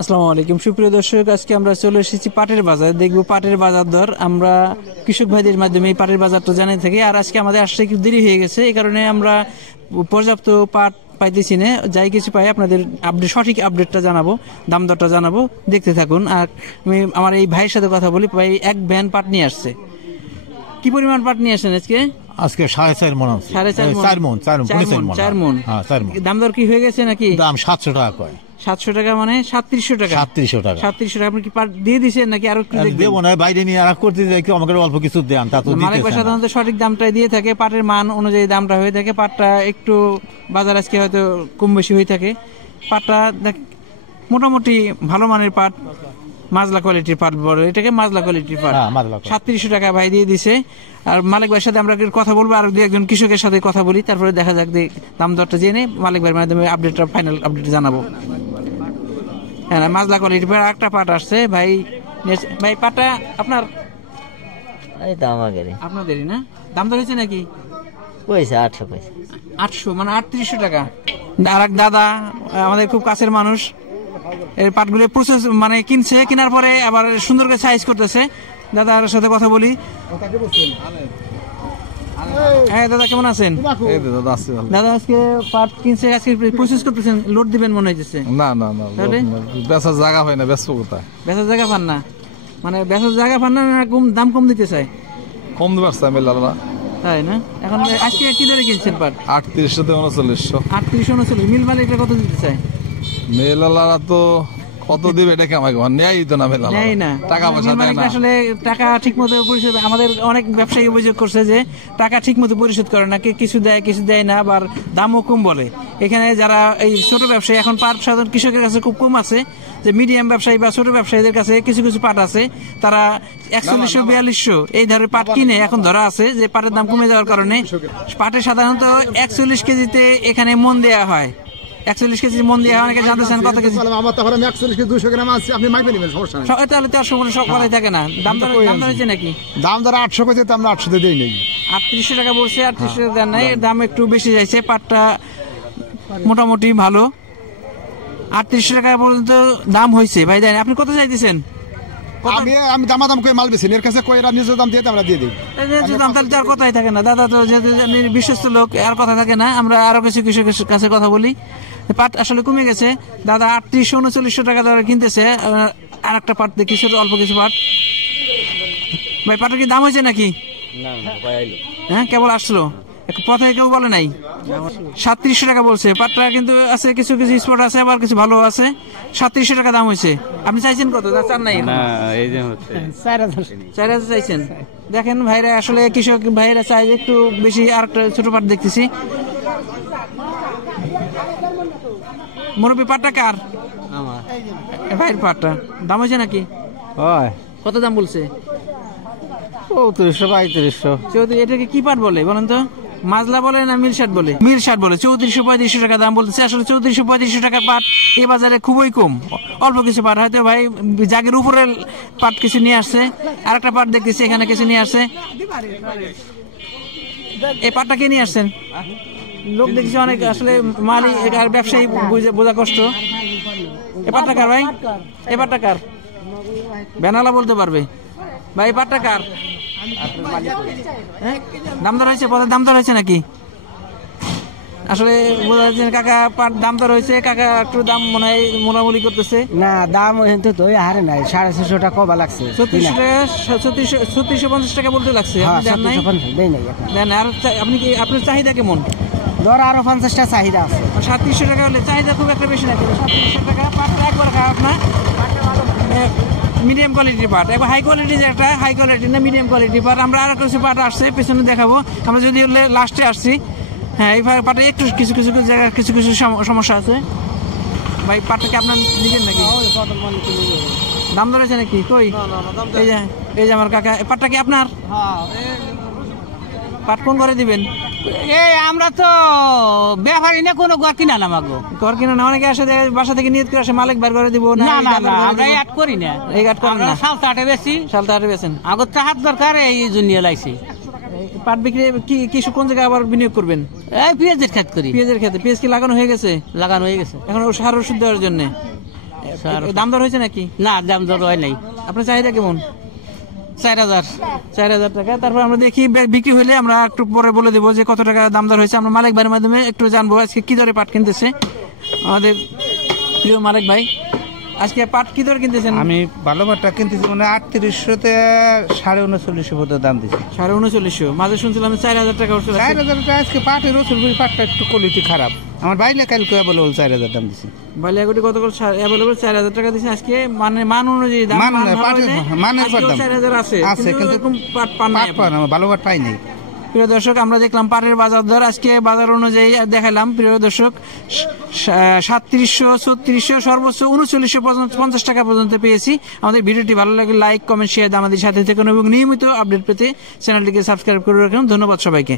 আসসালামু আলাইকুম সুপ্রিয় দর্শক, আজকে আমরা চলে এসেছি পাটের বাজার। দেখবো পাটের বাজার দর। আমরা কৃষক ভাইদের মাধ্যমে এই পাটের বাজারটা জানিয়ে থাকি। আর আজকে আমাদের আসতে একটু দেরি হয়ে গেছে, এই কারণে আমরা পর্যাপ্ত পাট পাইতেছি না। যাই কিছু পাই আপনাদের সঠিক আপডেটটা জানাবো, দাম দরটা জানাবো, দেখতে থাকুন। আর আমি আমার এই ভাইয়ের সাথে কথা বলি। ভাই এক ভ্যান পাট নিয়ে আসছে। কি পরিমাণ পাট নিয়ে আসছেন আজকে? আজকে 4.5 মণ আছে। 4.5 মণ। দাম দর কি হয়ে গেছে নাকি? দাম 700 টাকা কয়। 700 টাকা মানে 3700 টাকা। 3700 টাকা। 3700 টাকা। আপনি কি পাট দিয়ে দিয়েছেন নাকি আরো একটু দেবো না? বাইরে নিয়ে আর করতে যাই কি আমাকে অল্প কিছু দেন, তা তো মালিক ভাই সাধারণত সঠিক দামটাই দিয়ে থাকে। পাটের মান অনুযায়ী দামটা হয়ে থাকে। পাটটা একটু বাজার আজকে হয়তো কম বেশি হয়ে থাকে। পাটটা মোটামুটি ভালো মানের পাট, মাজলা কোয়ালিটির পাট বড়, এটাকে মাজলা কোয়ালিটির পাট। 3700 টাকা ভাই দিয়ে দিছে। আর মালিক ভাইয়ের সাথে আমরা কথা বলবো, আর দুই একজন কৃষকের সাথে কথা বলি, তারপরে দেখা যাক যে দাম দরটা জেনে মালিক ভাইয়ের মাধ্যমে আপডেটটা ফাইনাল আপডেট জানাবো। হ্যাঁ, মাজলা কোয়ালিটির পাট একটা পাট আসছে ভাই। ভাই পাটটা আপনার? এই তো আমাদেরই। আপনাদেরই না? দাম দর হয়েছে নাকি? পয়সা 800 পয়সা। 800 মানে 3800 টাকা। আর এক দাদা আমাদের খুব কাছের মানুষ, এই পাটগুলো প্রসেস মানে কিনছে, কেনার পরে আবার সুন্দর করে সাইজ করতেছে। দাদার সাথে কথা বলি। হ্যাঁ দাদা, কেমন আছেন? দাদা আজকে পাট কিনছে, আজকে প্রসেস করতেছেন, লোড দিবেন মনে হইতেছে। না না না, বেচার জায়গা হয় না। বেচবো কোথায়? বেচার জায়গা পান না মানে? বেচার জায়গা পান না, দাম কম দিতে চাই? কম দিতে পারছে মেলারা, তাই না? এখন আজকে কি দরে কিনছেন পাট? 3800 থেকে 3900। 3800 মিল মালিক এটা কত দিতে চায়? মেলারা তো কত দিবে এটা আমাকে নেয় তো না, মেলা নেয় না। টাকা পয়সা দেয় না। আসলে টাকা ঠিক মতো পরিশোধ, আমাদের অনেক ব্যবসায়ী অভিযোগ করছে যে টাকা ঠিক মতো পরিশোধ করে না, কিছু দেয় কিছু দেয় না, আবার দামও কম বলে। এখানে যারা এই ছোট ব্যবসায়ী, এখন পাট সাধারণ কৃষকের কাছে খুব কম আছে, যে মিডিয়াম ব্যবসায়ী বা ছোট ব্যবসায়ীদের কাছে কিছু কিছু পাট আছে, তারা 4100 4200 এই ধরনের পাট কিনে এখন ধরা আছে যে পাটের দাম কমে যাওয়ার কারণে। পাটে সাধারণত 41 কেজিতে এখানে মন দেওয়া হয়। 41 কেজি মন দিয়ে অনেকে জানতে চান কত কেজি? আমার তো 41 কেজি 200 গ্রাম আছে, আপনি মাইপে নেবেন, সমস্যা নেই। তাহলে তো আর সব কথাই থাকে না। দাম দর হয়েছে নাকি? দাম ধরে 800 কেজি, তো আমরা 800 দেই নেই। 3800 টাকা বলছে, 3800 দেন নাই, দাম একটু বেশি যাইছে। পাটটা মোটামুটি ভালো। 3800 টাকা পর্যন্ত দাম হয়েছে ভাই। দেন আপনি কত চাইতেছেন? আমি দামাদাম করে মাল বেছি, এর কাছে কইরা নিজের দাম দিয়ে আমরা দিয়ে দিই। দাম তাহলে তো আর কথাই থাকে না। দাদা তো যেহেতু বিশ্বস্ত লোক, আর কথা থাকে না। আমরা আরো কিছু কৃষকের কাছে কথা বলি। পাট আসলে কমে গেছে। দাদা 3800 3900 টাকা ধরে কিনতেছে। আর একটা পাট দেখি, ছোট অল্প কিছু পাট। ভাই পাটের কি দাম হয়েছে নাকি? হ্যাঁ, কেবল আসলো, পথে কেউ বলে নাই। 3700 টাকা বলছে। পাটটা কিন্তু আছে, কিছু কিছু স্পট আছে, আবার কিছু ভালো আছে। 3700 টাকা দাম হয়েছে। আপনি চাইছেন কত? চান নাই? 4000 চাইছেন। দেখেন ভাইরা, আসলে কৃষক ভাইরা চাই একটু বেশি। আর একটা ছোট পাট দেখতেছি। মুরব্বী পাটটা কার? ভাইয়ের পাটটা দাম হয়েছে নাকি? কত দাম বলছে? 3400 3200। এটাকে কি পাট বলে বলেন তো? মাজলা বলে না মিল শার্ট বলে? মিল শার্ট বলে। 3400 3500 টাকা দাম বলতেছে। আসলে 3400 3500 টাকার পাট এই বাজারে খুবই কম। অল্প কিছু পাট হয়তো ভাই জাগের উপরে পাট কিছু নিয়ে আসছে। আর একটা পাট দেখতেছি এখানে কিছু নিয়ে আসছে। এই পাটটা কে নিয়ে আসছেন? লোক দেখছি অনেক, আসলে মালি আর ব্যবসায়ী বোঝা কষ্ট। এ পাটটা কার ভাই? এ পাটটা কার? বেনালা বলতে পারবে ভাই? এই পাটটা কার? দাম দর হয়েছে? পদের দাম দর হয়েছে নাকি? আসলে বোঝা যাচ্ছে কাকা পাট দাম দর হয়েছে। কাকা একটু দাম মনে হয় মোলামুলি করতেছে না। দাম তো হারে নাই, 650 টাকা কবা লাগছে। 3650 টাকা বলতে লাগছে। দেন আর আপনি কি, আপনার চাহিদা কেমন? ধর আরো 50 টাকা চাহিদা আছে। 3700 টাকা হলে চাহিদা খুব একটা বেশি না। 3700 টাকা পাটটা একবার খারাপ না, মিডিয়াম কোয়ালিটির পাট। একবার হাই কোয়ালিটি, যে একটা হাই কোয়ালিটি না, মিডিয়াম কোয়ালিটির পাট। আমরা আরো কিছু পাট আসছে, পেছনে দেখাবো। আমরা যদি লাস্টে আসছি। হ্যাঁ, এই পাটে একটু কিছু কিছু জায়গায় কিছু কিছু সমস্যা আছে। ভাই পাটটা কি আপনার নিজের নাকি? দাম ধরেছে নাকি? কই এই যে আমার কাকা, পাটটা কি আপনার? পাট কোন করে দিবেন? আমরা তো ব্যাপারই না, কোনো ঘর কিনা না। মাগো ঘর কিনা না, অনেকে আসে বাসা থেকে নিয়ত করে আসে মালিক বার করে দিব। না না না, আমরা অ্যাড করি না। এই অ্যাড করেন না? সালতাটে বেশি, সালতাটে বেচেন। আগত হাত দরকার, এই জন্য লাইছি। পাট বিক্রি কি কোন জায়গায় আবার বিনিয়োগ করবেন? এই পেঁয়াজের ক্ষেত করি। পেঁয়াজের ক্ষেতে? পেঁয়াজ কি লাগানো হয়ে গেছে? লাগানো হয়ে গেছে। এখন সার ওষুধ দেওয়ার জন্য দাম দর হয়েছে নাকি? না দাম দর হয় নাই। আপনার চাহিদা কেমন? 4000। 4000 টাকা। তারপর আমরা দেখি বিক্রি হলে আমরা একটু পরে বলে দেবো যে কত টাকা দাম দর হয়েছে। আমরা মালিক ভাইয়ের মাধ্যমে একটু জানবো আজকে কি দরে পাট কিনতেছে আমাদের প্রিয় মালিক ভাই। আজকে পাট কি দর কিনতেছেন? আমি ভালো পাটটা কিনতেছি মানে 3800-তে 3950 পর্যন্ত দাম দিচ্ছি। 3950। মাঝে শুনছিলাম 4000 টাকা উঠছে। 4000 টাকা আজকে পাটের রসুলপুরি পাটটা একটু কোয়ালিটি খারাপ। আমার বাইলে কালকে বলে 4000 দাম দিচ্ছি। বালিয়াগুটি কত করে অ্যাভেলেবল? 4000 টাকা দিচ্ছেন আজকে। মানে মান অনুযায়ী দাম, মান ভালো পাটের হলে মানের আজকেও দাম 4000 আছে কিন্তু এরকম পাট পান নাই পাট পান ভালো পাট পাই নাই। প্রিয় দর্শক, আমরা দেখলাম পাটের বাজার দর আজকে বাজার অনুযায়ী দেখালাম। প্রিয় দর্শক, 3700, 3600, সর্বোচ্চ 3950 টাকা পর্যন্ত পেয়েছি। আমাদের ভিডিওটি ভালো লাগলে লাইক, কমেন্ট, শেয়ার আমাদের সাথে থাকুন এবং নিয়মিত আপডেট পেতে চ্যানেলটিকে সাবস্ক্রাইব করে রাখুন। ধন্যবাদ সবাইকে।